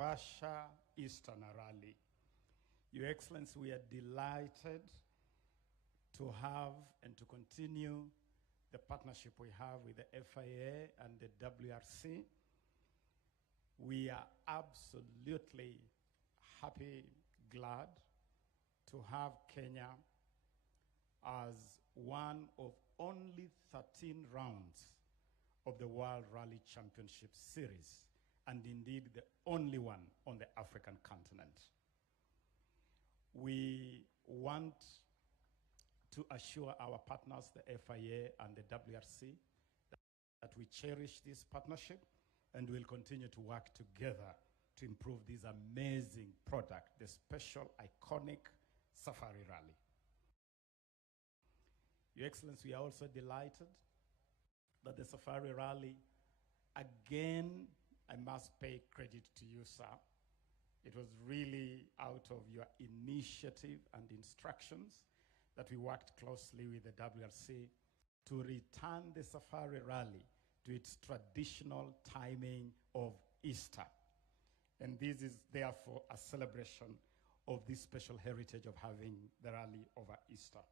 Naivasha Eastern Rally. Your Excellency, we are delighted to have and to continue the partnership we have with the FIA and the WRC. We are absolutely happy, glad to have Kenya as one of only 13 rounds of the World Rally Championship Series, and indeed the only one on the African continent. We want to assure our partners, the FIA and the WRC, that we cherish this partnership and will continue to work together to improve this amazing product, the special, iconic Safari Rally. Your Excellency, we are also delighted that the Safari Rally, again, I must pay credit to you, sir. It was really out of your initiative and instructions that we worked closely with the WRC to return the Safari Rally to its traditional timing of Easter. And this is therefore a celebration of this special heritage of having the rally over Easter.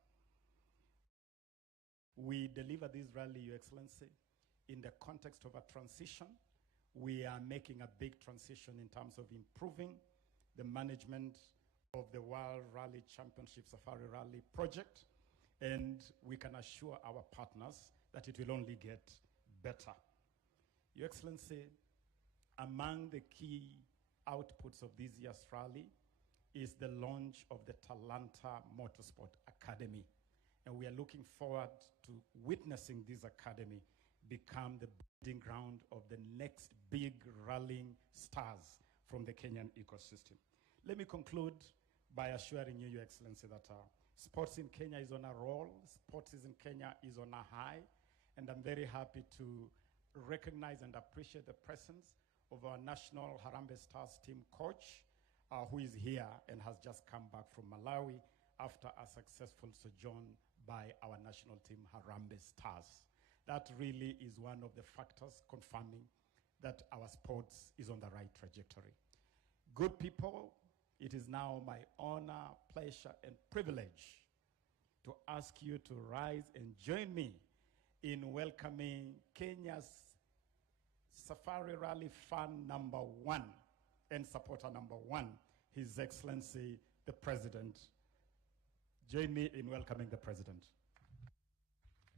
We deliver this rally, Your Excellency, in the context of a transition. We are making a big transition in terms of improving the management of the World Rally Championship Safari Rally project, and we can assure our partners that it will only get better. Your Excellency, among the key outputs of this year's rally is the launch of the Talanta Motorsport Academy. And we are looking forward to witnessing this academy become the breeding ground of the next big rallying stars from the Kenyan ecosystem. Let me conclude by assuring you, Your Excellency, that sports in Kenya is on a roll, sports in Kenya is on a high, and I'm very happy to recognize and appreciate the presence of our national Harambee Stars team coach, who is here and has just come back from Malawi after a successful sojourn by our national team, Harambee Stars. That really is one of the factors confirming that our sports is on the right trajectory. Good people, it is now my honor, pleasure, and privilege to ask you to rise and join me in welcoming Kenya's Safari Rally fan number 1 and supporter number 1, His Excellency, the President. Join me in welcoming the President.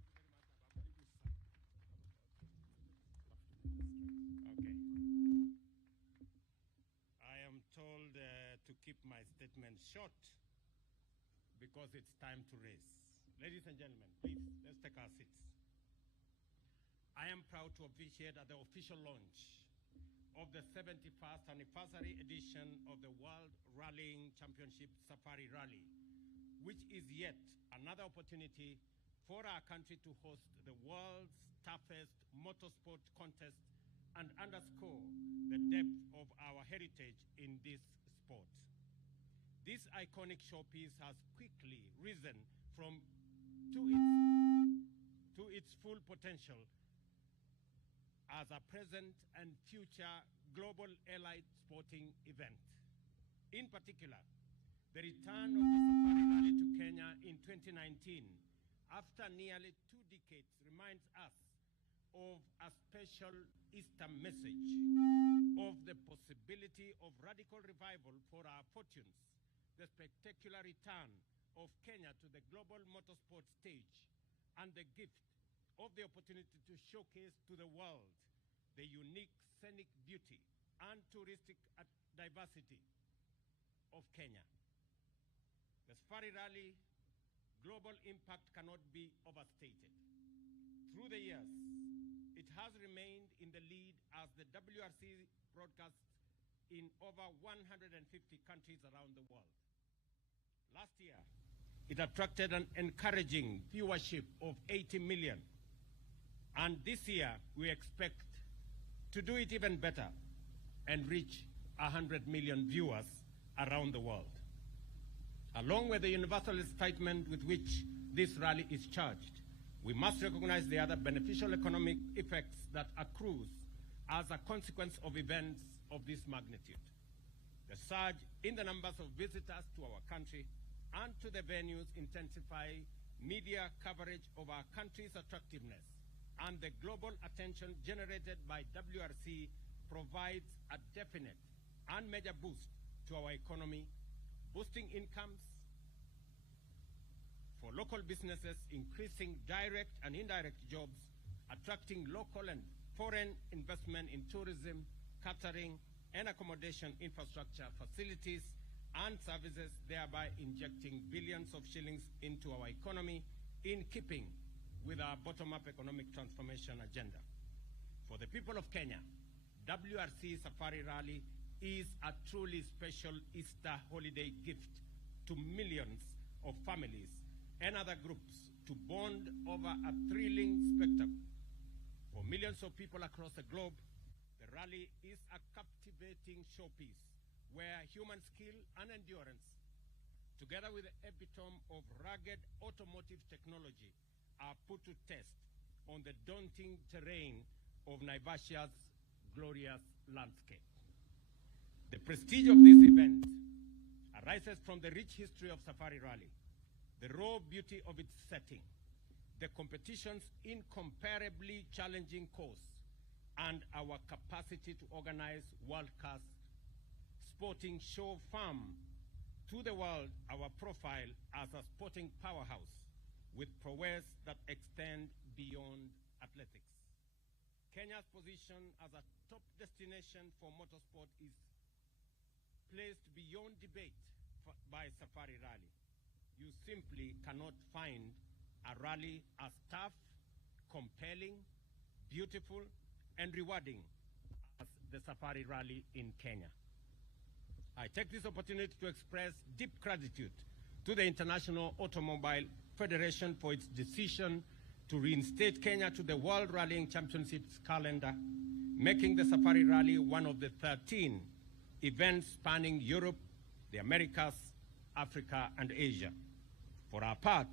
Okay. I am told to keep my statement short because it's time to race. Ladies and gentlemen, please, let's take our seats. I am proud to officiate at the official launch of the 71st anniversary edition of the World Rallying Championship Safari Rally, which is yet another opportunity for our country to host the world's toughest motorsport contest and underscore the depth of our heritage in this sport. This iconic showpiece has quickly risen to its full potential as a present and future global allied sporting event. In particular, the return of the Safari Rally to Kenya in 2019, after nearly 2 decades, reminds us of a special Easter message of the possibility of radical revival for our fortunes, the spectacular return of Kenya to the global motorsport stage, and the gift of the opportunity to showcase to the world the unique scenic beauty and touristic diversity of Kenya. The Safari Rally global impact cannot be overstated. Through the years, it has remained in the lead as the WRC broadcasts in over 150 countries around the world. Last year, it attracted an encouraging viewership of 80 million. And this year, we expect to do it even better and reach 100 million viewers around the world. Along with the universal excitement with which this rally is charged, we must recognize the other beneficial economic effects that accrue as a consequence of events of this magnitude. The surge in the numbers of visitors to our country and to the venues intensify media coverage of our country's attractiveness, and the global attention generated by WRC provides a definite and major boost to our economy, boosting incomes for local businesses, increasing direct and indirect jobs, attracting local and foreign investment in tourism, catering, and accommodation infrastructure, facilities, and services, thereby injecting billions of shillings into our economy in keeping with our bottom-up economic transformation agenda. For the people of Kenya, WRC Safari Rally is a truly special Easter holiday gift to millions of families and other groups to bond over a thrilling spectacle. For millions of people across the globe, the rally is a captivating showpiece where human skill and endurance, together with the epitome of rugged automotive technology, are put to test on the daunting terrain of Naivasha's glorious landscape. The prestige of this event arises from the rich history of Safari Rally, the raw beauty of its setting, the competition's incomparably challenging course, and our capacity to organize world-class sporting show firm to the world our profile as a sporting powerhouse with prowess that extend beyond athletics. Kenya's position as a top destination for motorsport is placed beyond debate by Safari Rally. You simply cannot find a rally as tough, compelling, beautiful, and rewarding as the Safari Rally in Kenya. I take this opportunity to express deep gratitude to the International Automobile Federation for its decision to reinstate Kenya to the World Rallying Championships calendar, making the Safari Rally one of the 13 events spanning Europe, the Americas, Africa, and Asia. For our part,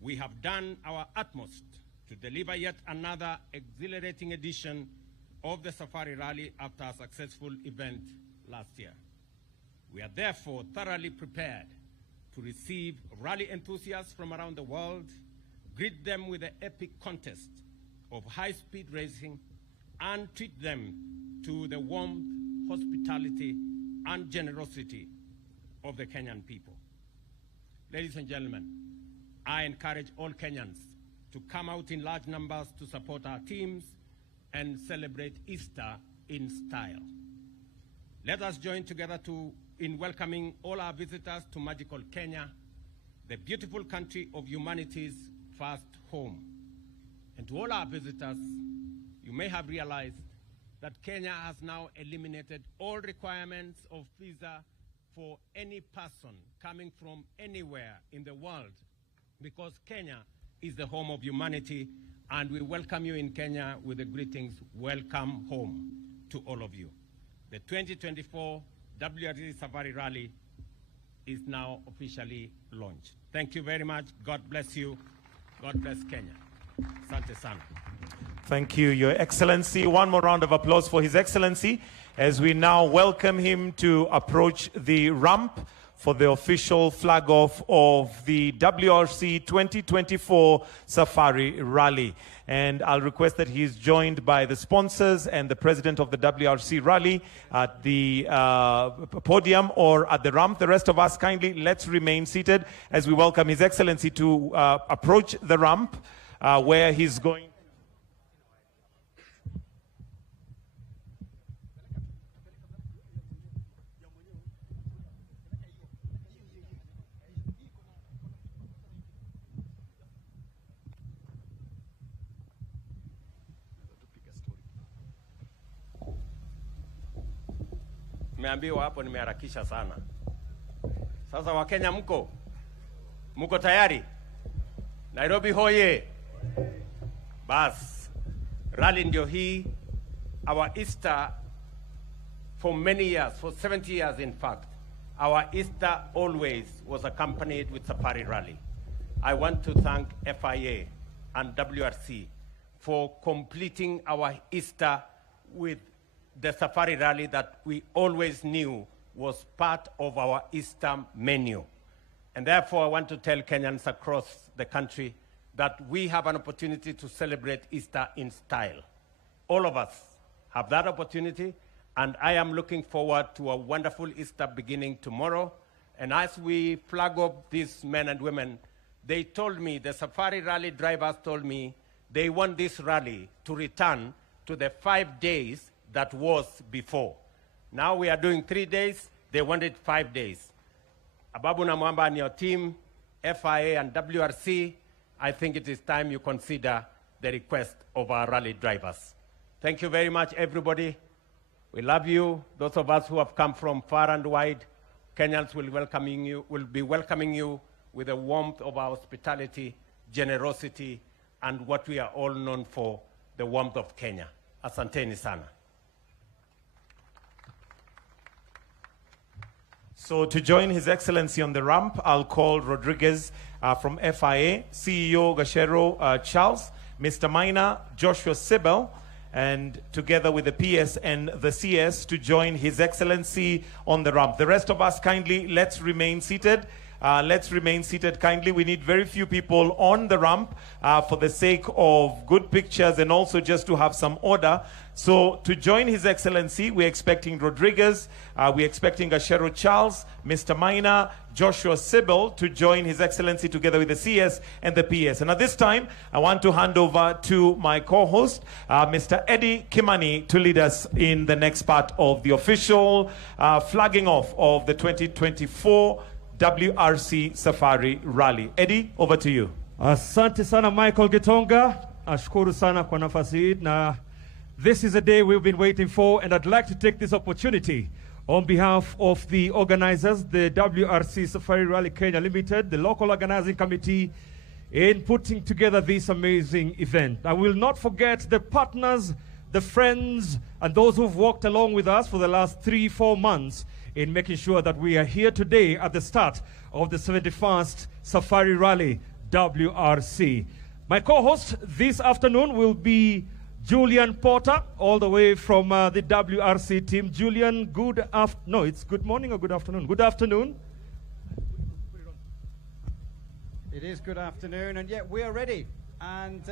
we have done our utmost to deliver yet another exhilarating edition of the Safari Rally after a successful event last year. We are therefore thoroughly prepared to receive rally enthusiasts from around the world, greet them with the epic contest of high-speed racing, and treat them to the warmth, hospitality, and generosity of the Kenyan people. Ladies and gentlemen, I encourage all Kenyans to come out in large numbers to support our teams and celebrate Easter in style. Let us join together in welcoming all our visitors to magical Kenya, the beautiful country of humanity's first home. And to all our visitors, you may have realized that Kenya has now eliminated all requirements of visa for any person coming from anywhere in the world, because Kenya is the home of humanity, and we welcome you in Kenya with the greetings, welcome home to all of you. The 2024 WRC Safari Rally is now officially launched. Thank you very much. God bless you. God bless Kenya. Asante sana. Thank you, Your Excellency. One more round of applause for His Excellency as we now welcome him to approach the ramp for the official flag off of the WRC 2024 Safari Rally. And I'll request that he is joined by the sponsors and the president of the WRC Rally at the podium or at the ramp. The rest of us, kindly, let's remain seated as we welcome His Excellency to approach the ramp where he's going. Nimeambiwa hapo nimeharakisha sana. Sasa Wakenya mko tayari? Nairobi hoye. Bas, rally ndio hii. Our Easter for many years, for 70 years in fact, our Easter always was accompanied with Safari Rally. I want to thank FIA and WRC for completing our Easter with the Safari Rally that we always knew was part of our Easter menu. And therefore, I want to tell Kenyans across the country that we have an opportunity to celebrate Easter in style. All of us have that opportunity, and I am looking forward to a wonderful Easter beginning tomorrow. And as we flag up these men and women, they told me, the Safari Rally drivers told me, they want this rally to return to the 5 days that was before. Now we are doing 3 days, they wanted 5 days. Ababu na Mwamba and your team, FIA and WRC, I think it is time you consider the request of our rally drivers. Thank you very much, everybody. We love you. Those of us who have come from far and wide, Kenyans will be welcoming you with the warmth of our hospitality, generosity, and what we are all known for, the warmth of Kenya. Asanteni sana. So to join His Excellency on the ramp, I'll call Rodriguez from FIA, CEO Gashero Charles, Mr. Maina, Joshua Sibel, and together with the PS and the CS to join His Excellency on the ramp. The rest of us, kindly, let's remain seated. Let's remain seated kindly. We need very few people on the ramp for the sake of good pictures and also just to have some order. So to join His Excellency, we're expecting Rodriguez, we're expecting Gashero Charles, Mr. Maina, Joshua Sibel to join His Excellency together with the CS and the PS. And at this time, I want to hand over to my co-host, Mr. Eddie Kimani, to lead us in the next part of the official flagging off of the 2024 WRC Safari Rally. Eddie, over to you. Asante sana Michael Gitonga. Ashukuru sana kwa nafasi hii na this is a day we've been waiting for, and I'd like to take this opportunity on behalf of the organizers, the WRC Safari Rally Kenya Limited, the local organizing committee, in putting together this amazing event. I will not forget the partners, the friends, and those who've walked along with us for the last 3-4 months in making sure that we are here today at the start of the 71st Safari Rally WRC. My co-host this afternoon will be Julian Porter, all the way from the WRC team. Julian, it's good morning or good afternoon? Good afternoon. It is good afternoon, and yet we are ready. And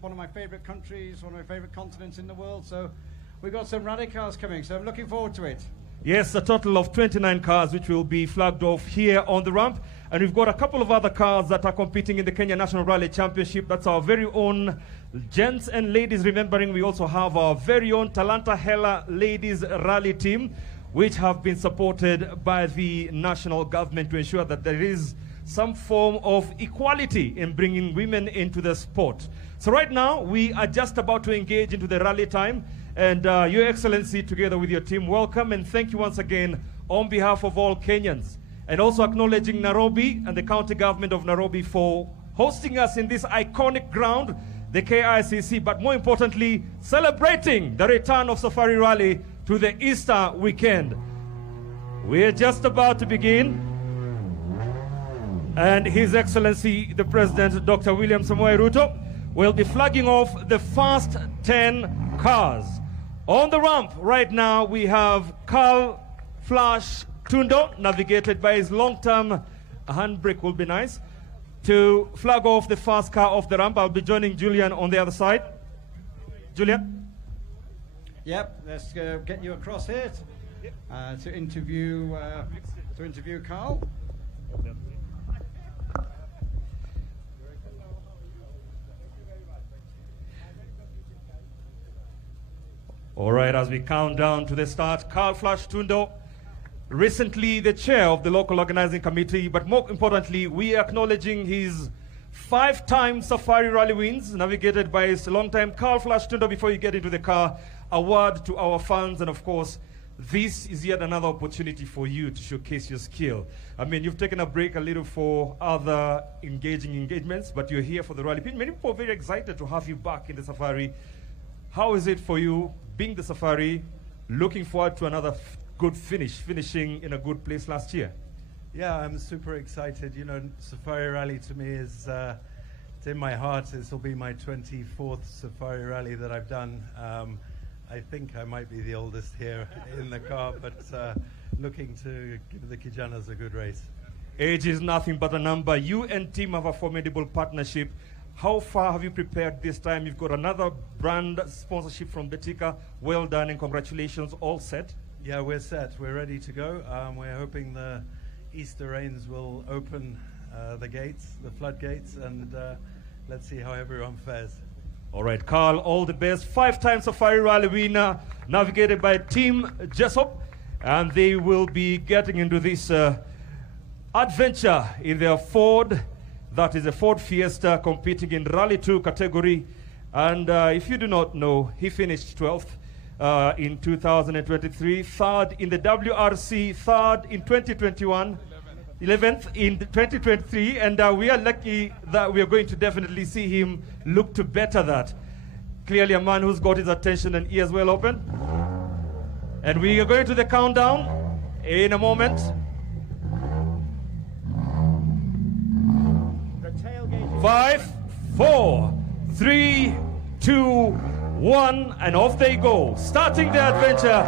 one of my favorite countries, one of my favorite continents in the world. So we've got some rally cars coming, so I'm looking forward to it. Yes, a total of 29 cars which will be flagged off here on the ramp. And we've got a couple of other cars that are competing in the Kenya National Rally Championship. That's our very own gents and ladies. Remembering we also have our very own Talanta Hela Ladies Rally Team, which have been supported by the national government to ensure that there is some form of equality in bringing women into the sport. So right now, we are just about to engage into the rally time. And Your Excellency, together with your team, welcome and thank you once again on behalf of all Kenyans. And also acknowledging Nairobi and the county government of Nairobi for hosting us in this iconic ground, the KICC, but more importantly, celebrating the return of Safari Rally to the Easter weekend. We're just about to begin. And His Excellency, the President, Dr. William Samoei Ruto, will be flagging off the first 10 cars. On the ramp right now, we have Carl Flash Tundo, navigated by his long-term handbrake will be nice, to flag off the first car off the ramp. I'll be joining Julian on the other side. Julian? Yep, let's get you across here to interview Carl. All right, as we count down to the start, Carl Flash Tundo, recently the chair of the local organizing committee, but more importantly, we are acknowledging his 5-time Safari Rally wins, navigated by his long-time Carl Flash Tundo. Before you get into the car, a word to our fans, and of course, this is yet another opportunity for you to showcase your skill. I mean, you've taken a break a little for other engagements, but you're here for the rally. Many people are very excited to have you back in the Safari. How is it for you being the Safari, looking forward to another good finishing in a good place last year? Yeah, I'm super excited. You know, Safari Rally to me is it's in my heart. This will be my 24th Safari Rally that I've done. I think I might be the oldest here in the car, but looking to give the Kijanas a good race. Age is nothing but a number. You and team have a formidable partnership. How far have you prepared this time? You've got another brand sponsorship from Betika. Well done and congratulations. All set? Yeah, we're set. We're ready to go. We're hoping the Easter rains will open the gates, the floodgates, and let's see how everyone fares. All right, Carl, all the best. 5-time Safari Rally winner, navigated by Team Jessop, and they will be getting into this adventure in their Ford. That is a Ford Fiesta, competing in Rally 2 category. And if you do not know, he finished 12th in 2023, 3rd in the WRC, 3rd in 2021, 11th in 2023, and we are lucky that we are going to definitely see him look to better that. Clearly a man who's got his attention and ears well open. And we are going to the countdown in a moment. 5, 4, 3, 2, 1, and off they go. Starting the adventure,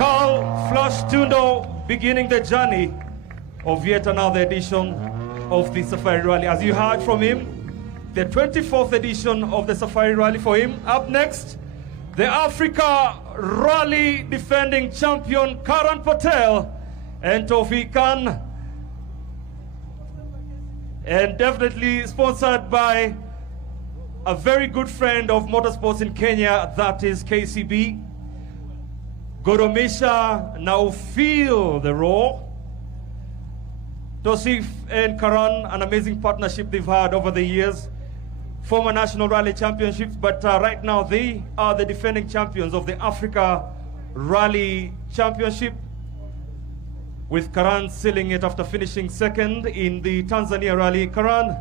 Carl Flush Tundo, beginning the journey of yet another edition of the Safari Rally. As you heard from him, the 24th edition of the Safari Rally for him. Up next, the Africa Rally defending champion Karan Patel and Tawfiq Khan, and definitely sponsored by a very good friend of motorsports in Kenya, that is KCB. Goromisha, now feel the roar. Tosif and Karan, an amazing partnership they've had over the years. Former National Rally Championships, but right now they are the defending champions of the Africa Rally Championship, with Karan sealing it after finishing second in the Tanzania Rally. Karan.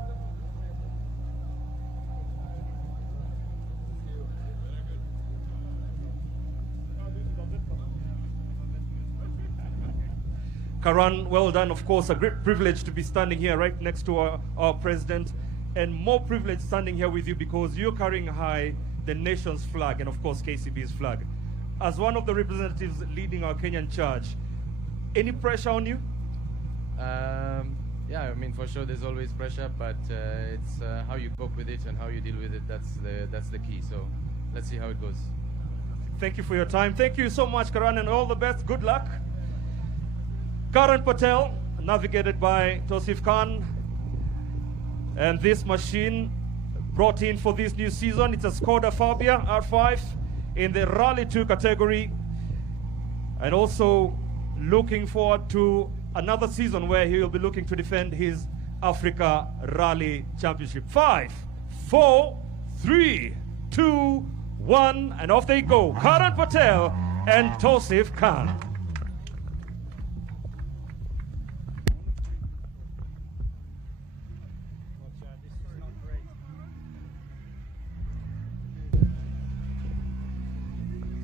Karan, well done. Of course, a great privilege to be standing here right next to our president, and more privilege standing here with you because you're carrying high the nation's flag and, of course, KCB's flag. As one of the representatives leading our Kenyan charge, any pressure on you? Yeah, I mean, for sure there's always pressure, but it's how you cope with it and how you deal with it. That's the key. So let's see how it goes. Thank you for your time. Thank you so much, Karan, and all the best. Good luck. Karan Patel, navigated by Tosif Khan. And this machine brought in for this new season, it's a Skoda Fabia R5 in the Rally 2 category. And also looking forward to another season where he will be looking to defend his Africa Rally Championship. 5, 4, 3, 2, 1, and off they go. Karan Patel and Tosif Khan.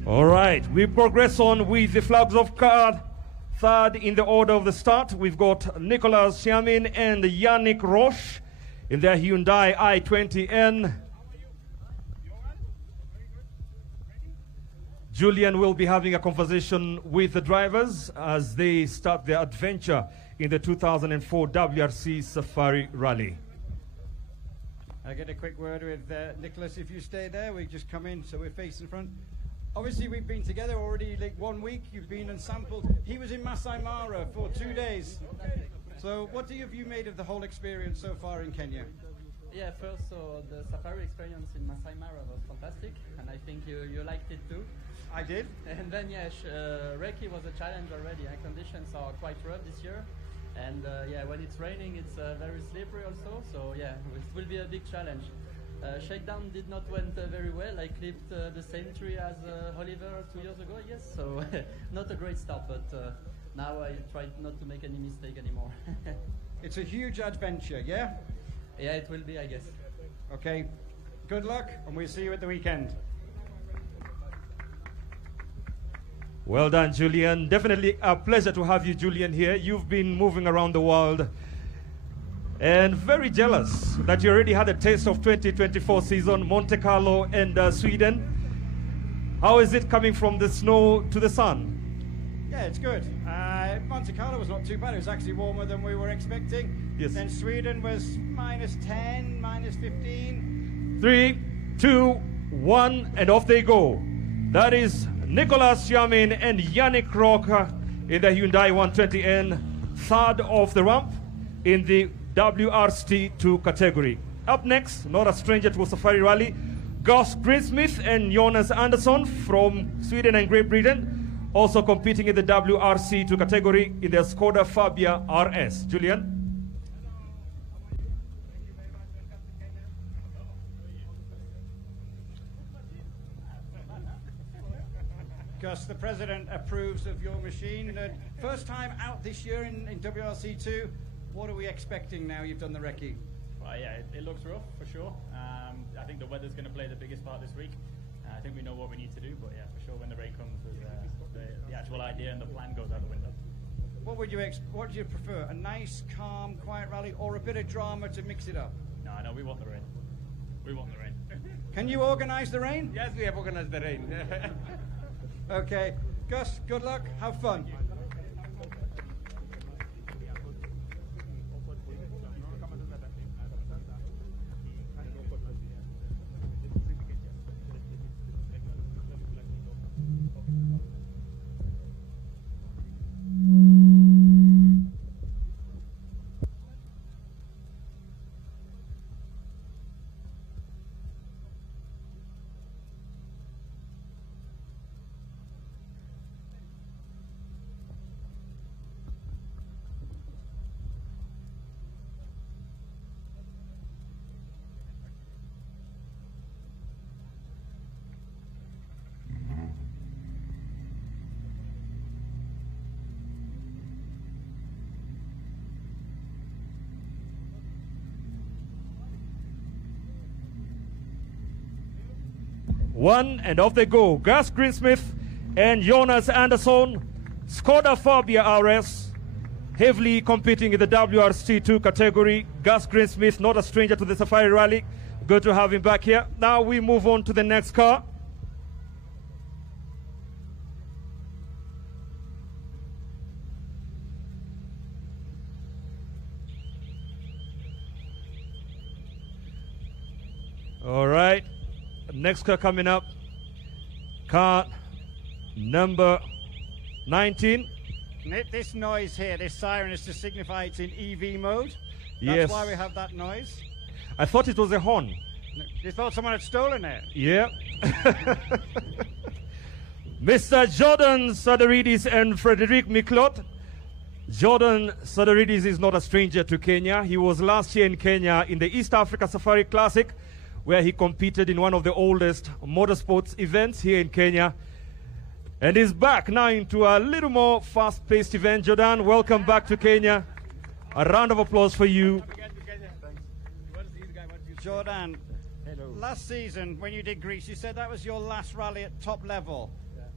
All right, we progress on with the flags of card. Third in the order of the start, we've got Nicolas Xiamin and Yannick Roche in their Hyundai i20N. Julian will be having a conversation with the drivers as they start their adventure in the 2004 WRC Safari Rally. I get a quick word with Nicholas. If you stay there, we just come in, so we're facing front. Obviously, we've been together already like 1 week. You've been and sampled. He was in Masai Mara for 2 days. So what have you made of the whole experience so far in Kenya? Yeah, first, so the safari experience in Masai Mara was fantastic, and I think you liked it too. I did. And then, yeah, Reiki was a challenge already. Conditions are quite rough this year. And yeah, when it's raining, it's very slippery also. So yeah, it will be a big challenge. Shakedown did not went very well. I clipped the same tree as Oliver 2 years ago, I guess. So not a great start, but now I tried not to make any mistake anymore. It's a huge adventure, yeah? Yeah, it will be, I guess. Okay, good luck, and we'll see you at the weekend. Well done, Julian. Definitely a pleasure to have you, Julian, here. You've been moving around the world and very jealous that you already had a taste of 2024 season, Monte Carlo and Sweden. How is it coming from the snow to the sun? Yeah, it's good. Monte Carlo was not too bad. It was actually warmer than we were expecting. Yes. Then Sweden was -10, -15. 3, 2, 1, and off they go. That is Nicolas Yamin and Yannick Roca in the Hyundai 120N, third off the ramp in the WRC2 category. Up next, not a stranger to a safari rally, Gus Greensmith and Jonas Andersson from Sweden and Great Britain, also competing in the WRC2 category in the Skoda Fabia RS. Julian? Gus, the president approves of your machine. First time out this year in WRC2. What are we expecting now you've done the recce? Well, yeah, it looks rough for sure. I think the weather's going to play the biggest part this week. I think we know what we need to do, but yeah, for sure when the rain comes, the actual idea and the plan goes out the window. What would you prefer? A nice, calm, quiet rally, or a bit of drama to mix it up? No, we want the rain. We want the rain. Can you organize the rain? Yes, we have organized the rain. Okay. Gus, good luck. Have fun. One, and off they go. Gus Greensmith and Jonas Andersson, Skoda Fabia RS, heavily competing in the WRC2 category. Gus Greensmith, not a stranger to the Safari Rally. Good to have him back here. Now we move on to the next car. All right. Next car coming up, car number 19. This noise here, this siren, is to signify it's in EV mode. That's Yes. why we have that noise. I thought it was a horn. You thought someone had stolen it? Yeah. Mr. Jordan Sadaridis and Frederic Miklot. Jordan Sadaridis is not a stranger to Kenya. He was last year in Kenya in the East Africa Safari Classic, where he competed in one of the oldest motorsports events here in Kenya. And is back now into a little more fast-paced event. Jordan, welcome back to Kenya. A round of applause for you. Jordan, last season when you did Greece, you said that was your last rally at top level. Yeah.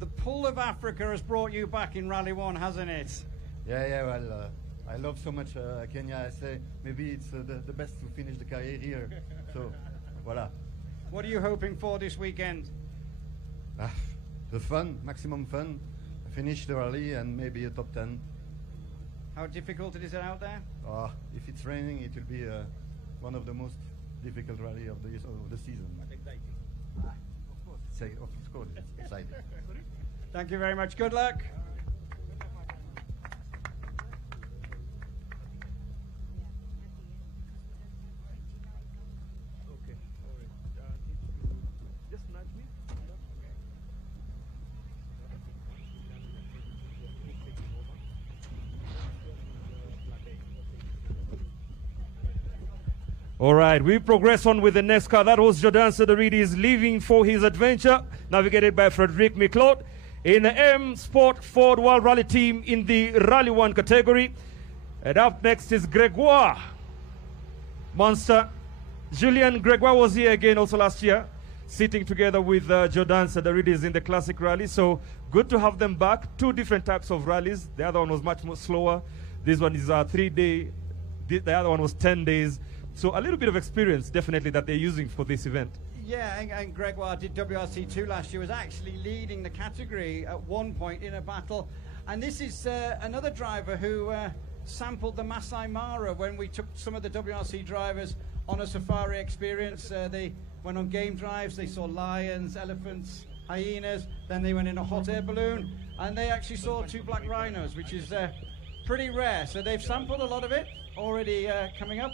The pull of Africa has brought you back in Rally 1, hasn't it? Well, I love so much Kenya. I say maybe it's the best to finish the career here. So, voila. What are you hoping for this weekend? The fun, maximum fun. Finish the rally and maybe a top 10. How difficult is it out there? If it's raining, it will be one of the most difficult rally of the season. But exciting. Of course, it's exciting. Thank you very much. Good luck. All right, we progress on with the next car. That was Jordan Sadaridis leaving for his adventure, navigated by Frederic Miklot in the M Sport Ford World Rally Team in the Rally 1 category. And up next is Gregoire Monster. Julien Gregoire was here again also last year, sitting together with Jordan Sadaridis in the Classic Rally. So good to have them back. Two different types of rallies. The other one was much more slower. This one is a 3-day. The other one was 10 days. So a little bit of experience, definitely, that they're using for this event. Yeah, and Gregoire did WRC2 last year, was actually leading the category at one point in a battle. And this is another driver who sampled the Masai Mara when we took some of the WRC drivers on a safari experience. They went on game drives, they saw lions, elephants, hyenas, then they went in a hot air balloon, and they actually saw 2 black rhinos, which is pretty rare. So they've sampled a lot of it already coming up.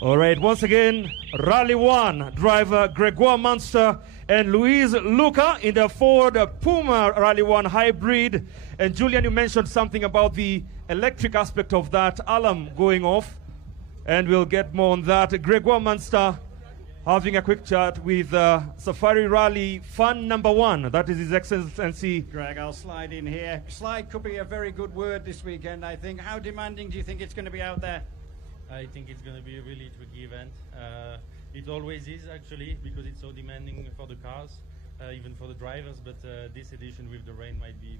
All right, once again, Rally 1 driver Gregoire Munster and Luis Luca in the Ford Puma Rally 1 hybrid. And Julian, you mentioned something about the electric aspect of that alarm going off, and we'll get more on that. Gregoire Munster having a quick chat with Safari Rally fan number 1. That is His Excellency. Greg, I'll slide in here. Slide could be a very good word this weekend, I think. How demanding do you think it's going to be out there? I think it's going to be a really tricky event. It always is, actually, because it's so demanding for the cars, even for the drivers. But this edition with the rain might be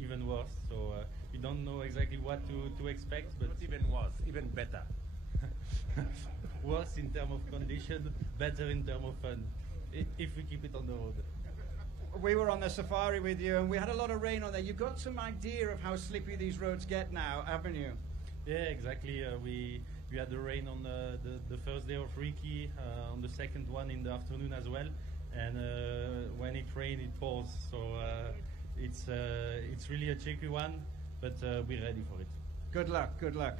even worse. So we don't know exactly what to expect. But not even worse, even better. Worse in terms of condition, better in terms of fun, if we keep it on the road. We were on the safari with you, and we had a lot of rain on there. You've got some idea of how slippy these roads get now, haven't you? Yeah, exactly. We had the rain on the first day of Ricky, on the second one in the afternoon as well, and when it rains, it pours. So it's really a tricky one, but we're ready for it. Good luck. Good luck.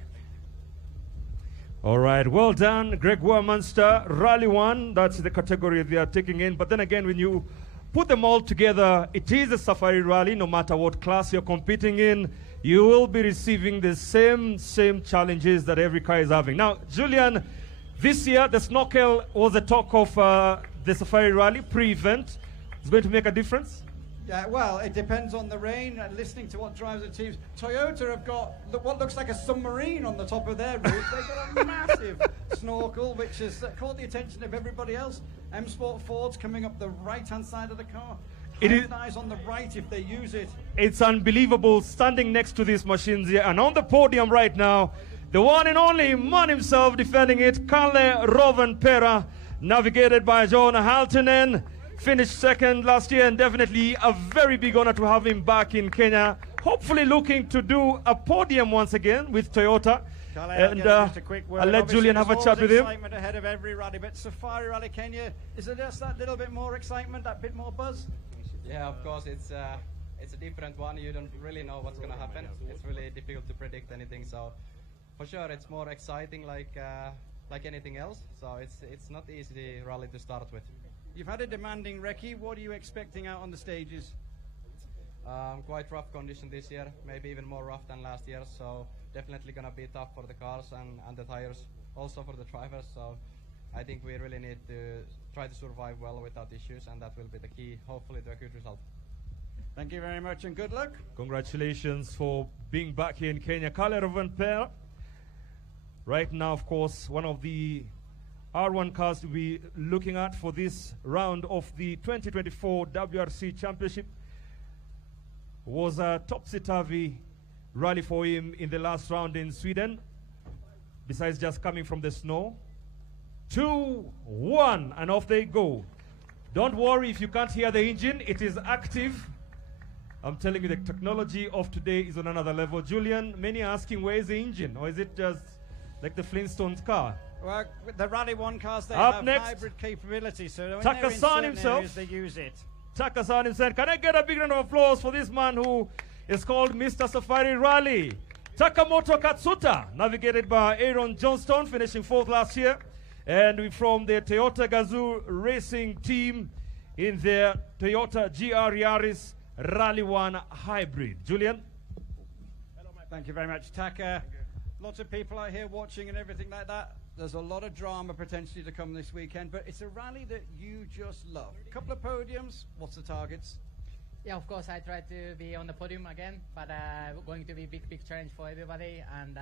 All right, well done, Gregoire Munster, Rally 1. That's the category they are taking in. But then again, when you put them all together, it is a safari rally. No matter what class you're competing in, you will be receiving the same challenges that every car is having. Now, Julian, this year the snorkel was the talk of the safari rally pre-event. It's going to make a difference? Yeah, well, it depends on the rain and listening to what drives the teams. Toyota have got what looks like a submarine on the top of their roof. They've got a massive snorkel, which has caught the attention of everybody else. M Sport Ford's coming up the right-hand side of the car. Eyes on the right if they use it. It's unbelievable standing next to these machines here. And on the podium right now, the one and only man himself defending it, Kalle Rovanperä, navigated by John Haltonen. Finished second last year, and definitely a very big honor to have him back in Kenya. Hopefully looking to do a podium once again with Toyota. Kalle, and just a quick word. I'll let Julian have a chat with him. Excitement ahead of every rally, but Safari Rally Kenya, is it just that little bit more excitement, that bit more buzz? Yeah, of course, it's a different one. You don't really know what's going to happen. It's really difficult to predict anything. So for sure, it's more exciting, like anything else. So it's not easy rally to start with. You've had a demanding recce. What are you expecting out on the stages? Quite rough condition this year, maybe even more rough than last year. So definitely going to be tough for the cars and the tires, also for the drivers. So I think we really need to try to survive well without issues, and that will be the key, hopefully, to a good result. Thank you very much, and good luck. Congratulations for being back here in Kenya. Kalle Rovanperä. Right now, of course, one of the R1 cars to be looking at for this round of the 2024 WRC Championship was a topsy-turvy rally for him in the last round in Sweden, besides just coming from the snow. 2-1, and off they go. Don't worry if you can't hear the engine, it is active. I'm telling you, the technology of today is on another level. Julian, many are asking, where is the engine? Or is it just like the Flintstones car? Well, the Rally 1 cars, they Up have next, hybrid capability, so when Taka-san they're in himself. areas, they use it. Taka-san himself. Can I get a big round of applause for this man who is called Mr. Safari Rally? Takamoto Katsuta, navigated by Aaron Johnston, finishing 4th last year. And we from the Toyota Gazoo Racing team in their Toyota GR Yaris Rally 1 Hybrid. Julian? Thank you very much, Taka. Lots of people out here watching and everything like that. There's a lot of drama potentially to come this weekend, but it's a rally that you just love. A couple of podiums. What's the targets? Yeah, of course, I try to be on the podium again, but going to be big challenge for everybody, and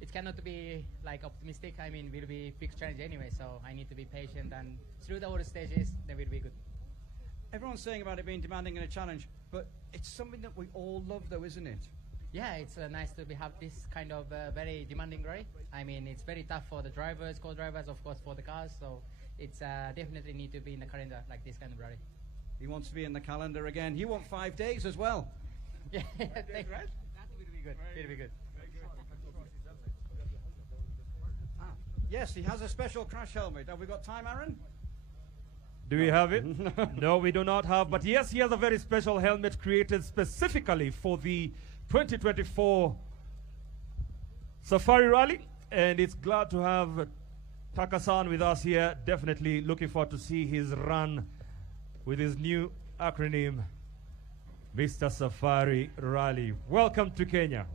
it cannot be like optimistic. I mean, will be big challenge anyway, so I need to be patient, and through the other stages, they will be good. Everyone's saying about it being demanding and a challenge, but it's something that we all love, though, isn't it? Yeah, it's nice to have this kind of very demanding rally. I mean, it's very tough for the drivers, co-drivers, of course, for the cars. So it's definitely need to be in the calendar like this kind of rally. He wants to be in the calendar again. You want 5 days as well. Yeah, right? That will be good. Will be good. Yes, he has a special crash helmet. Have we got time, Aaron? Do we have it? No, we do not have. But yes, he has a very special helmet created specifically for the 2024 Safari Rally. And it's glad to have Taka-san with us here. Definitely looking forward to see his run with his new acronym, Mr. Safari Rally. Welcome to Kenya.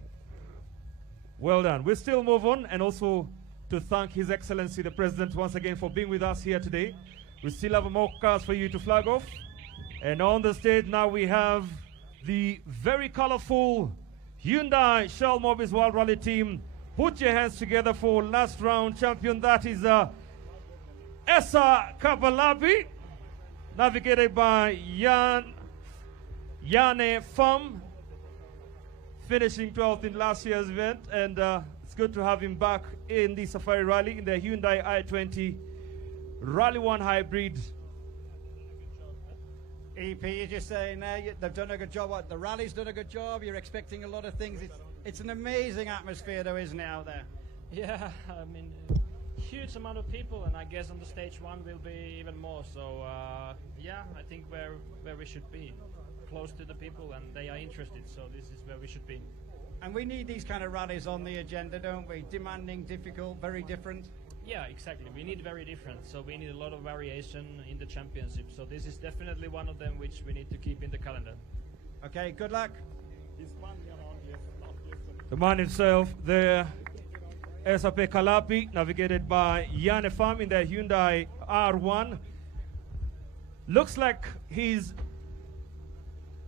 Well done. We still move on, and also to thank His Excellency the President once again for being with us here today. We still have more cars for you to flag off. And on the stage now we have the very colorful Hyundai Shell Mobis World Rally team. Put your hands together for last round champion. That is Esa Kabalabi, navigated by Yane Pham, finishing 12th in last year's event. And it's good to have him back in the Safari Rally in the Hyundai i20 Rally 1 Hybrid. EP, you're just saying they've done a good job. The rally's done a good job. You're expecting a lot of things. It's an amazing atmosphere, though, isn't it, out there? Yeah, I mean, huge amount of people, and I guess on the stage one will be even more. So, yeah, I think where we should be, close to the people, and they are interested. So this is where we should be. And we need these kind of rallies on the agenda, don't we? Demanding, difficult, very different. Yeah, exactly. We need very different. So we need a lot of variation in the championship. So this is definitely one of them which we need to keep in the calendar. Okay, good luck. The man himself, the SAP Kalapi, navigated by Yane Pham in the Hyundai R1. Looks like his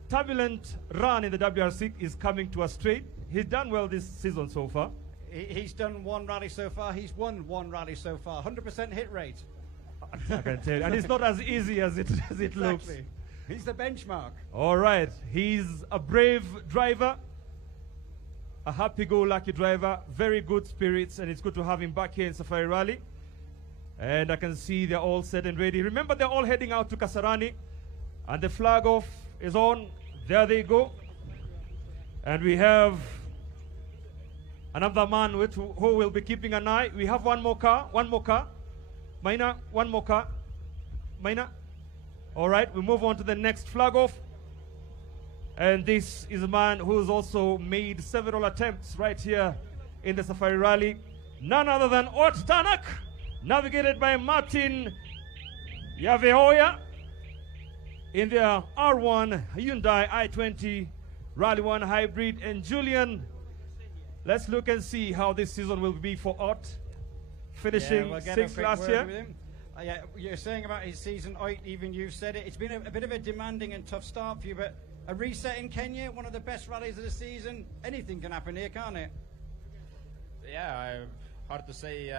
turbulent run in the WRC is coming to a straight. He's done well this season so far. He's done one rally so far. He's won one rally so far. 100% hit rate. I can tell you. And it's not as easy as it looks. He's the benchmark. All right. He's a brave driver, a happy-go-lucky driver, very good spirits, and it's good to have him back here in Safari Rally. And I can see they're all set and ready. Remember, they're all heading out to Kasarani, and the flag off is on. There they go. And we have another man who will be keeping an eye. We have one more car. Maina, one more car. Maina. All right, we move on to the next flag off. And this is a man who's also made several attempts right here in the Safari Rally. None other than Ot Tanak, navigated by Martin Yavehoya in their R1 Hyundai i20 Rally 1 Hybrid. And Julian, let's look and see how this season will be for Ot, finishing sixth last year. Yeah, you're saying about his season, even you've said it. It's been a bit of a demanding and tough start for you, but a reset in Kenya, one of the best rallies of the season. Anything can happen here, can't it? Yeah, hard to say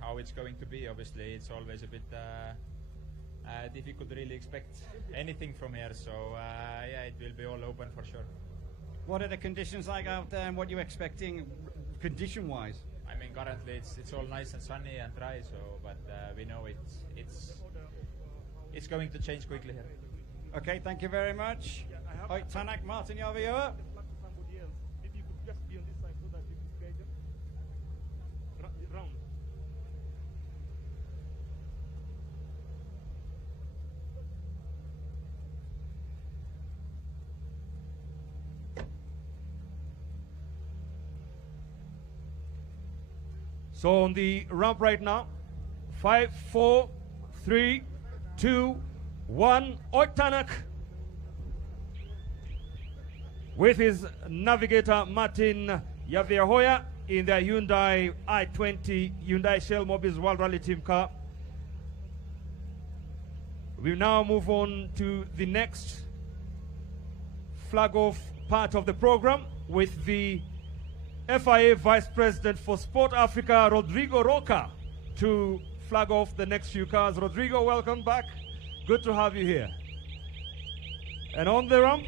how it's going to be. Obviously, it's always a bit difficult to really expect anything from here. So, it will be all open for sure. What are the conditions like out there, and what are you expecting condition-wise? I mean, currently it's all nice and sunny and dry. So, but we know it's going to change quickly here. Okay, thank you very much. Tanak, Martin Yavioa. If you could just be on this side so that you could get round. So on the ramp right now, 5, 4, 3, 2, 1. Oitanak with his navigator Martin Yavehoya in their Hyundai i20 Hyundai Shell Mobis World Rally Team car. We now move on to the next flag off part of the program with the FIA Vice President for Sport Africa, Rodrigo Roca, to flag off the next few cars. Rodrigo, welcome back. Good to have you here. And on the ramp,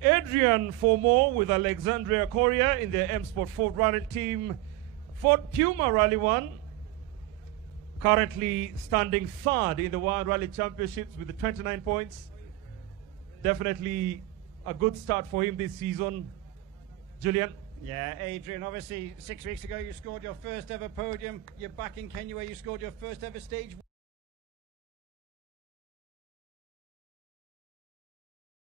Adrian Formore with Alexandria Correa in the M Sport Ford Rally Team Ford Puma Rally 1, currently standing third in the World Rally Championships with the 29 points. Definitely a good start for him this season. Julian? Yeah, Adrian, obviously 6 weeks ago you scored your first ever podium. You're back in Kenya where you scored your first ever stage